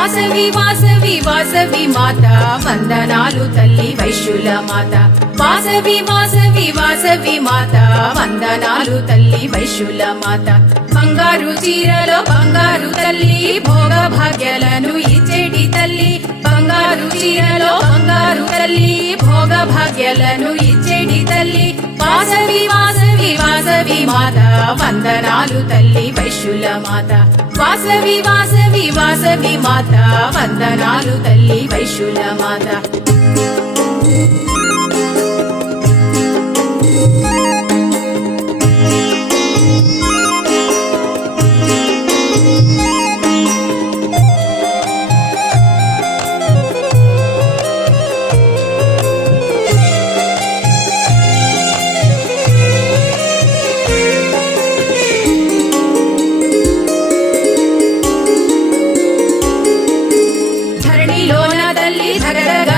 వాసవి వాసవి వాసవి మాత వందనాలు తల్లి వైశ్యుల మాత వాసవి వాసవి వాసవి మాత వందనాలు తల్లి వైశ్యుల మాత బంగారు చీరలో బంగారు తల్లి భోగ భాగ్యాలను ఇచ్చేటి తల్లి బంగారు చీరలో బంగారు తల్లి భోగ భాగ్యాలను ఇచ్చేటి తల్లి వాసవి వాసవి వాసవి మాత వందనాలు తల్లి వైశ్యుల మాత వాసవి వాసవి వాసవి మాత వందనాలు తల్లి వైశ్యుల మాత ధరణిలోన తల్లి ధగధగ